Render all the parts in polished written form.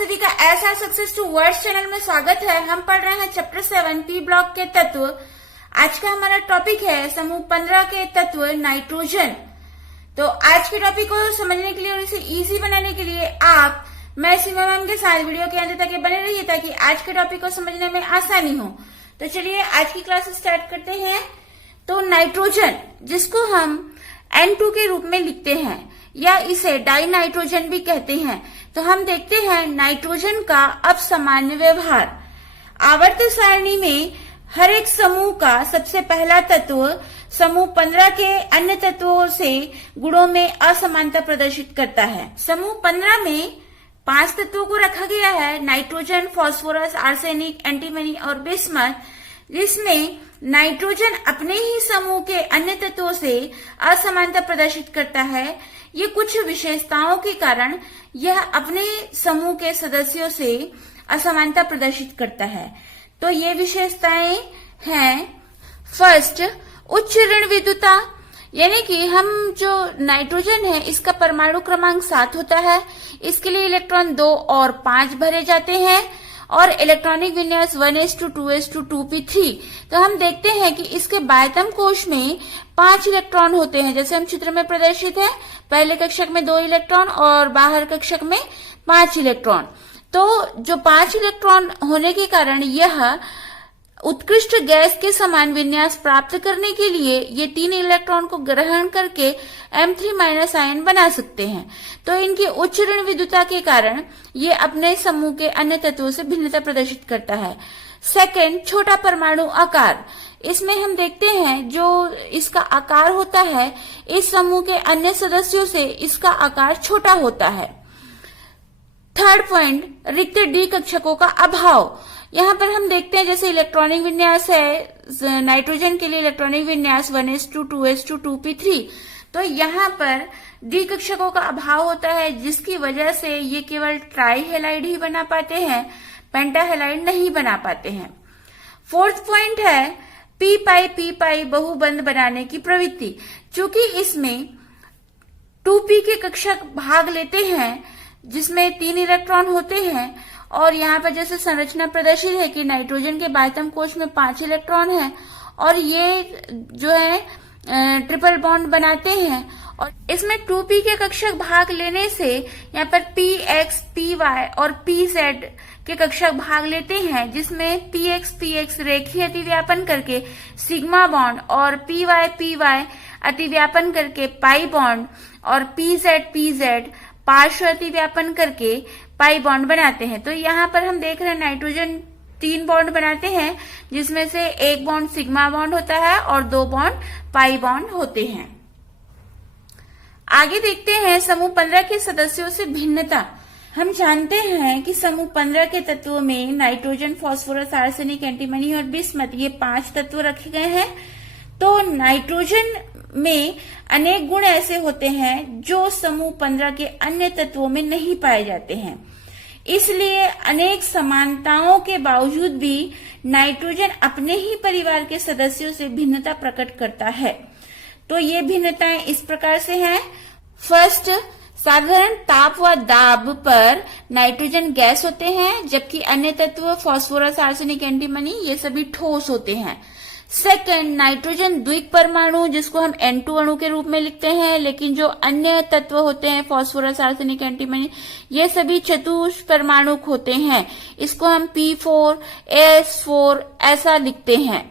सभी का SR success towards channel में स्वागत है। हम पढ़ रहे हैं चैप्टर 7 पी ब्लॉक के तत्व। आज का हमारा टॉपिक है समूह 15 के तत्व नाइट्रोजन। तो आज के टॉपिक को समझने के लिए और इसे इजी बनाने के लिए आप मैं सीमा मैम के साथ वीडियो के अंत तक बने रहिए ताकि आज के टॉपिक को समझने में आसानी हो। तो चलिए आज की क्लास स्टार्ट करते हैं। तो नाइट्रोजन, जिसको हम N2 के रूप में लिखते हैं या इसे डाई नाइट्रोजन भी कहते हैं, तो हम देखते हैं नाइट्रोजन का अब सामान्य व्यवहार। आवर्त सारणी में हर एक समूह का सबसे पहला तत्व समूह 15 के अन्य तत्वों से गुणों में असमानता प्रदर्शित करता है। समूह 15 में 5 तत्वों को रखा गया है, नाइट्रोजन, फास्फोरस, आर्सेनिक, एंटीमनी और बिस्मथ, जिसमें नाइट्रोजन अपने ही समूह के अन्य तत्वों से असमानता प्रदर्शित करता है। ये कुछ विशेषताओं के कारण यह अपने समूह के सदस्यों से असमानता प्रदर्शित करता है। तो ये विशेषताएं हैं, फर्स्ट, उच्च ऋण विद्युता, यानी कि हम जो नाइट्रोजन है इसका परमाणु क्रमांक 7 होता है। इसके लिए इलेक्ट्रॉन 2 और 5 भरे जाते हैं और इलेक्ट्रॉनिक विन्यास 1s2 तो हम देखते हैं कि इसके बाह्यतम कोश में 5 इलेक्ट्रॉन होते हैं, जैसे हम चित्र में प्रदर्शित है। पहले कक्षक में 2 इलेक्ट्रॉन और बाहर कक्षक में 5 इलेक्ट्रॉन। तो जो 5 इलेक्ट्रॉन होने के कारण यह उत्कृष्ट गैस के समान विन्यास प्राप्त करने के लिए ये 3 इलेक्ट्रॉन को ग्रहण करके M3- आयन बना सकते हैं। तो इनकी उच्च ऋण विद्युता के कारण ये अपने समूह के अन्य तत्वों से भिन्नता प्रदर्शित करता है। सेकंड, छोटा परमाणु आकार। इसमें हम देखते हैं जो इसका आकार होता है इस समूह के अन्य सदस्यों से इसका आकार छोटा होता है। थर्ड पॉइंट, रिक्त डी कक्षकों का अभाव। यहाँ पर हम देखते हैं जैसे इलेक्ट्रॉनिक विन्यास है नाइट्रोजन के लिए इलेक्ट्रॉनिक विन्यास 1s2 2s2 तो यहाँ पर डी कक्षकों का अभाव होता है, जिसकी वजह से ये केवल ट्राई हेलाइड ही बना पाते हैं, पेंटा हेलाइड नहीं बना पाते हैं। फोर्थ पॉइंट है पी पाई बहुबंध बनाने की प्रवृत्ति। चूंकि इसमें 2p के कक्षक भाग लेते हैं जिसमें 3 इलेक्ट्रॉन होते हैं और यहाँ पर जैसे संरचना प्रदर्शित है कि नाइट्रोजन के बाह्यतम कोश में 5 इलेक्ट्रॉन है और ये जो है ट्रिपल बॉन्ड बनाते हैं और इसमें 2p के कक्षक भाग लेने से यहाँ पर px, py और pz के कक्षक भाग लेते हैं, जिसमें px रेखीय अतिव्यापन करके सिग्मा बॉन्ड और py अतिव्यापन करके पाई बॉन्ड और pz पार्श्व अतिव्यापन करके पाई बॉन्ड बनाते हैं। तो यहाँ पर हम देख रहे हैं नाइट्रोजन 3 बॉन्ड बनाते हैं, जिसमें से एक बॉन्ड सिग्मा बॉन्ड होता है और 2 बॉन्ड पाई बॉन्ड होते हैं। आगे देखते हैं समूह 15 के सदस्यों से भिन्नता। हम जानते हैं कि समूह 15 के तत्वों में नाइट्रोजन, फास्फोरस, आर्सेनिक, एंटीमनी और बिस्मथ ये 5 तत्व रखे गए हैं। तो नाइट्रोजन में अनेक गुण ऐसे होते हैं जो समूह 15 के अन्य तत्वों में नहीं पाए जाते हैं। इसलिए अनेक समानताओं के बावजूद भी नाइट्रोजन अपने ही परिवार के सदस्यों से भिन्नता प्रकट करता है। तो ये भिन्नताएं इस प्रकार से हैं। फर्स्ट, साधारण ताप व दाब पर नाइट्रोजन गैस होते हैं, जबकि अन्य तत्व फास्फोरस, आर्सेनिक, एंटीमनी ये सभी ठोस होते हैं। सेकंड, नाइट्रोजन द्विक परमाणु, जिसको हम N2 अणु के रूप में लिखते हैं, लेकिन जो अन्य तत्व होते हैं फास्फोरस, आर्सेनिक, एंटीमनी ये सभी चतुष परमाणुक होते हैं। इसको हम P4 S4 ऐसा लिखते हैं।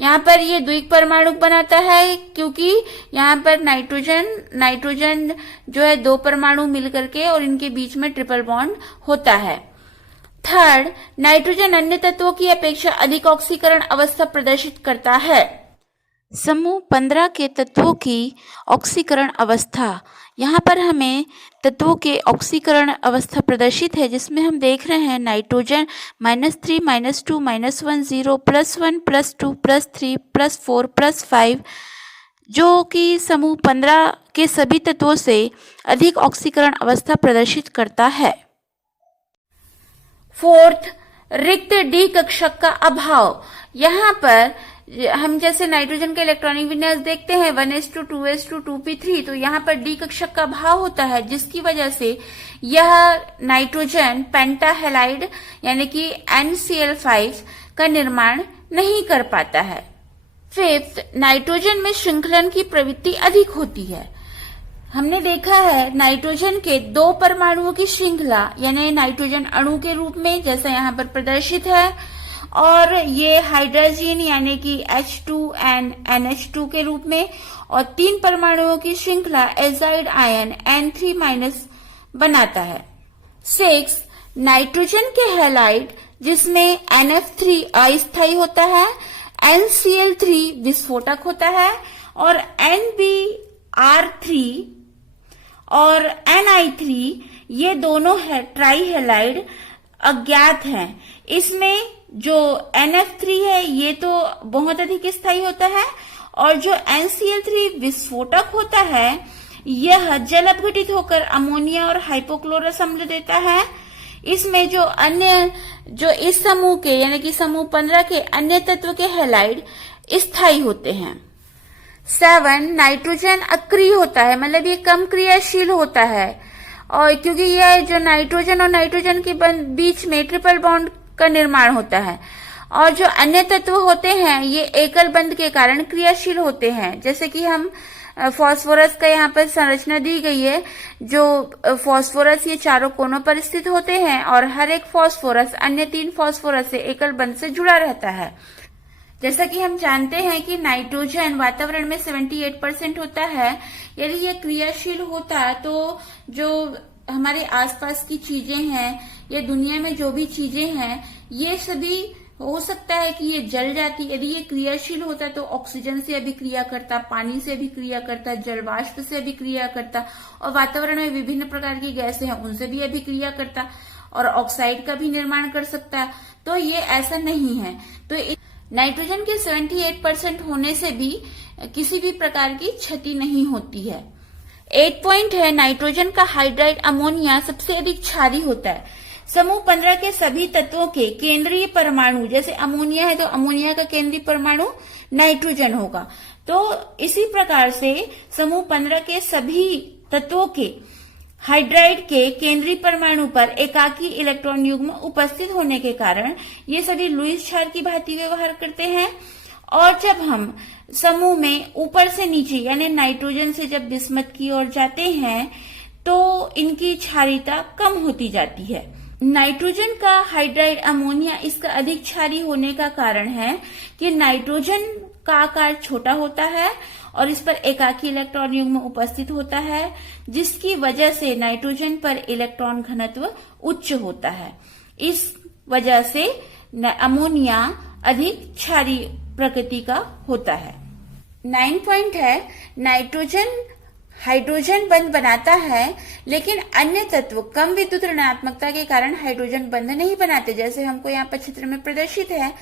यहाँ पर ये द्विक परमाणुक बनाता है क्योंकि यहाँ पर नाइट्रोजन जो है 2 परमाणु मिलकर के और इनके बीच में ट्रिपल बॉन्ड होता है। थर्ड, नाइट्रोजन अन्य तत्वों की अपेक्षा अधिक ऑक्सीकरण अवस्था प्रदर्शित करता है। समूह 15 के तत्वों की ऑक्सीकरण अवस्था, यहाँ पर हमें तत्वों के ऑक्सीकरण अवस्था प्रदर्शित है, जिसमें हम देख रहे हैं नाइट्रोजन -3 -2 -1 0 +1 +2 +3 +4 +5, जो कि समूह 15 के सभी तत्वों से अधिक ऑक्सीकरण अवस्था प्रदर्शित करता है। फोर्थ, रिक्त डी कक्षक का अभाव। यहाँ पर हम जैसे नाइट्रोजन के इलेक्ट्रॉनिक विन्यास देखते हैं 1s2 2s2 2p3, तो यहाँ पर डी कक्षक का भाव होता है, जिसकी वजह से यह नाइट्रोजन पेंटाहेलाइड यानी कि NCl5 का निर्माण नहीं कर पाता है। फिफ्थ, नाइट्रोजन में श्रृंखलन की प्रवृत्ति अधिक होती है। हमने देखा है नाइट्रोजन के 2 परमाणुओं की श्रृंखला यानी नाइट्रोजन अणु के रूप में, जैसा यहाँ पर प्रदर्शित है, और ये हाइड्रोजन यानी कि H2NH2 के रूप में, और 3 परमाणुओं की श्रृंखला एजाइड आयन N3- बनाता है। 6, नाइट्रोजन के हैलाइड जिसमें NF3 अस्थायी होता है, NCl3 विस्फोटक होता है, और NBr3 और Ni3 ये दोनों ट्राई हैलाइड अज्ञात हैं। इसमें जो NF3 है ये तो बहुत अधिक स्थायी होता है, और जो NCl3 विस्फोटक होता है यह जल अपघटित होकर अमोनिया और हाइपोक्लोरस अम्ल देता है। इसमें जो इस समूह के यानी कि समूह 15 के अन्य तत्व के हैलाइड स्थायी होते हैं। 7, नाइट्रोजन अक्रिय होता है, मतलब ये कम क्रियाशील होता है, और क्योंकि यह जो नाइट्रोजन और नाइट्रोजन के बीच में ट्रिपल बॉन्ड का निर्माण होता है, और जो अन्य तत्व होते हैं ये एकल बंध के कारण क्रियाशील होते हैं। जैसे कि हम फास्फोरस का यहाँ पर संरचना दी गई है, जो फास्फोरस ये चारों कोनों पर स्थित होते हैं, और हर एक फास्फोरस अन्य 3 फास्फोरस से एकल बंध से जुड़ा रहता है। जैसा कि हम जानते हैं कि नाइट्रोजन वातावरण में 78% होता है। यदि ये क्रियाशील होता तो जो हमारे आसपास की चीजें हैं या दुनिया में जो भी चीजें हैं ये सभी हो सकता है कि ये जल जाती। यदि ये क्रियाशील होता तो ऑक्सीजन से अभिक्रिया करता, पानी से अभिक्रिया करता, जलवाष्प से अभिक्रिया करता, और वातावरण में विभिन्न प्रकार की गैसें हैं उनसे भी अभिक्रिया करता, और ऑक्साइड का भी निर्माण कर सकता। तो ये ऐसा नहीं है। तो नाइट्रोजन के 78% होने से भी किसी भी प्रकार की क्षति नहीं होती है। 8 पॉइंट है, नाइट्रोजन का हाइड्राइड अमोनिया सबसे अधिक क्षारी होता है। समूह 15 के सभी तत्वों के केंद्रीय परमाणु, जैसे अमोनिया है तो अमोनिया का केंद्रीय परमाणु नाइट्रोजन होगा। तो इसी प्रकार से समूह 15 के सभी तत्वों के हाइड्राइड के केंद्रीय परमाणु पर एकाकी इलेक्ट्रॉन युग्म उपस्थित होने के कारण ये सभी लुईस क्षार की भांति व्यवहार करते हैं। और जब हम समूह में ऊपर से नीचे यानी नाइट्रोजन से जब बिस्मथ की ओर जाते हैं तो इनकी क्षारीयता कम होती जाती है। नाइट्रोजन का हाइड्राइड अमोनिया इसका अधिक क्षारी होने का कारण है कि नाइट्रोजन का आकार छोटा होता है और इस पर एकाकी इलेक्ट्रॉन युग्म उपस्थित होता है, जिसकी वजह से नाइट्रोजन पर इलेक्ट्रॉन घनत्व उच्च होता है। इस वजह से अमोनिया अधिक क्षारी प्रकृति का होता है। 9 पॉइंट है, नाइट्रोजन हाइड्रोजन बंध बनाता है लेकिन अन्य तत्व कम विद्युत ऋणात्मकता के कारण हाइड्रोजन बंध नहीं बनाते। जैसे हमको यहाँ पर चित्र में प्रदर्शित है,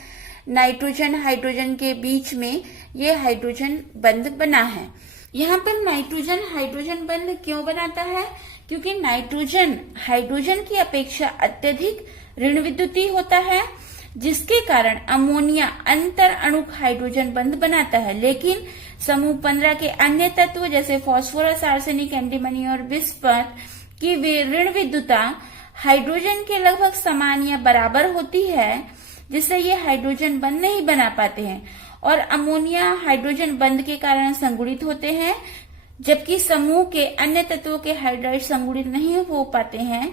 नाइट्रोजन हाइड्रोजन के बीच में ये हाइड्रोजन बंध बना है। यहाँ पर नाइट्रोजन हाइड्रोजन बंध क्यों बनाता है? क्योंकि नाइट्रोजन हाइड्रोजन की अपेक्षा अत्यधिक ऋण विद्युतीय होता है, जिसके कारण अमोनिया अंतर अणुक हाइड्रोजन बंध बनाता है। लेकिन समूह 15 के अन्य तत्व जैसे फास्फोरस, आर्सेनिक, एंटीमनी और बिस्मथ की ऋण विद्युता हाइड्रोजन के लगभग समान या बराबर होती है, जिससे ये हाइड्रोजन बंध नहीं बना पाते हैं और अमोनिया हाइड्रोजन बंध के कारण संगुणित होते हैं, जबकि समूह के अन्य तत्वों के हाइड्राइड संगुणित नहीं हो पाते हैं।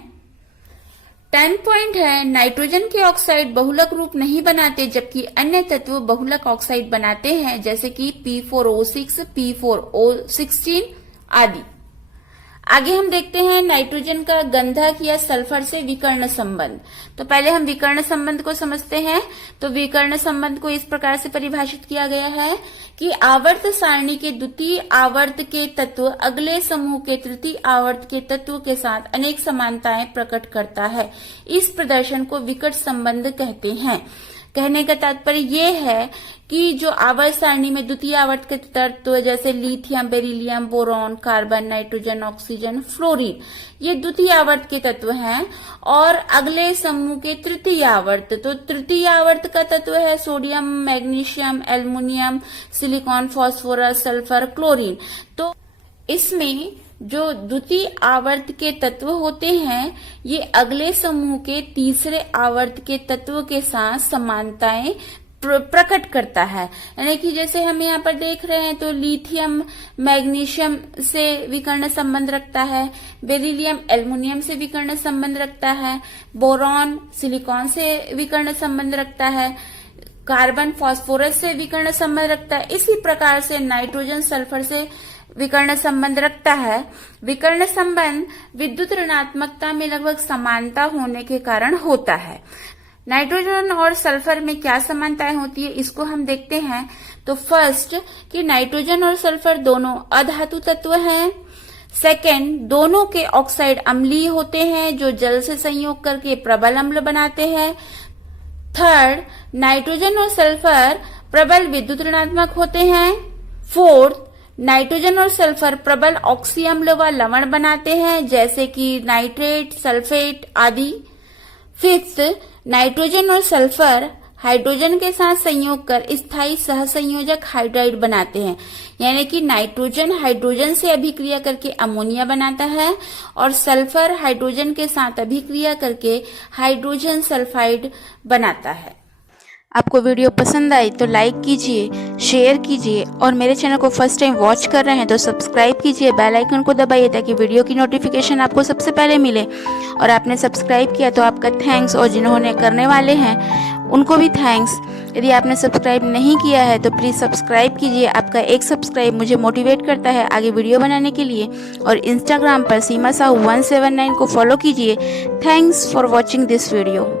10 पॉइंट है, नाइट्रोजन के ऑक्साइड बहुलक रूप नहीं बनाते, जबकि अन्य तत्व बहुलक ऑक्साइड बनाते हैं, जैसे कि P4O6, P4O16 आदि। आगे हम देखते हैं नाइट्रोजन का गंधक या सल्फर से विकर्ण संबंध। तो पहले हम विकर्ण संबंध को समझते हैं। तो विकर्ण संबंध को इस प्रकार से परिभाषित किया गया है कि आवर्त सारणी के द्वितीय आवर्त के तत्व अगले समूह के तृतीय आवर्त के तत्व के साथ अनेक समानताएं प्रकट करता है। इस प्रदर्शन को विकट संबंध कहते हैं। कहने का तात्पर्य ये है कि जो आवर्त सारणी में द्वितीय आवर्त के तत्व जैसे lithium, beryllium, boron, carbon, nitrogen, oxygen, fluorine, ये द्वितीय आवर्त के तत्व हैं। और अगले समूह के तृतीय आवर्त, तो तृतीय आवर्त का तत्व है sodium, magnesium, aluminium, silicon, phosphorus, sulphur, chlorine. तो इसमें जो द्वितीय आवर्त के तत्व होते हैं ये अगले समूह के तीसरे आवर्त के तत्व के साथ समानताएं प्रकट करता है। यानी कि जैसे हम यहाँ पर देख रहे हैं तो लिथियम मैग्नीशियम से विकर्ण संबंध रखता है, बेरिलियम एल्युमिनियम से विकर्ण संबंध रखता है, बोरॉन सिलिकॉन से विकर्ण संबंध रखता है, कार्बन फास्फोरस से विकर्ण संबंध रखता है। इसी प्रकार से नाइट्रोजन सल्फर से विकर्ण संबंध रखता है। विकर्ण संबंध विद्युत ऋणात्मकता में लगभग समानता होने के कारण होता है। नाइट्रोजन और सल्फर में क्या समानताएं होती है इसको हम देखते हैं। तो फर्स्ट कि नाइट्रोजन और सल्फर दोनों अधातु तत्व हैं। सेकंड, दोनों के ऑक्साइड अम्लीय होते हैं जो जल से संयोग करके प्रबल अम्ल बनाते हैं। थर्ड, नाइट्रोजन और सल्फर प्रबल विद्युत ऋणात्मक होते हैं। फोर्थ, नाइट्रोजन और सल्फर प्रबल ऑक्सी अम्ल व लवण बनाते हैं जैसे कि नाइट्रेट, सल्फेट आदि। फिफ्थ, नाइट्रोजन और सल्फर हाइड्रोजन के साथ संयोग कर स्थायी सहसंयोजक हाइड्राइड बनाते हैं। यानी कि नाइट्रोजन हाइड्रोजन से अभिक्रिया करके अमोनिया बनाता है और सल्फर हाइड्रोजन के साथ अभिक्रिया करके हाइड्रोजन सल्फाइड बनाता है। आपको वीडियो पसंद आई तो लाइक कीजिए, शेयर कीजिए और मेरे चैनल को फर्स्ट टाइम वॉच कर रहे हैं तो सब्सक्राइब कीजिए, बेल आइकन को दबाइए ताकि वीडियो की नोटिफिकेशन आपको सबसे पहले मिले। और आपने सब्सक्राइब किया तो आपका थैंक्स, और जिन्होंने करने वाले हैं उनको भी थैंक्स। यदि आपने सब्सक्राइब नहीं किया है तो प्लीज़ सब्सक्राइब कीजिए। आपका एक सब्सक्राइब मुझे मोटिवेट करता है आगे वीडियो बनाने के लिए। और इंस्टाग्राम पर सीमा साहू 179 को फॉलो कीजिए। Thanks for watching this video.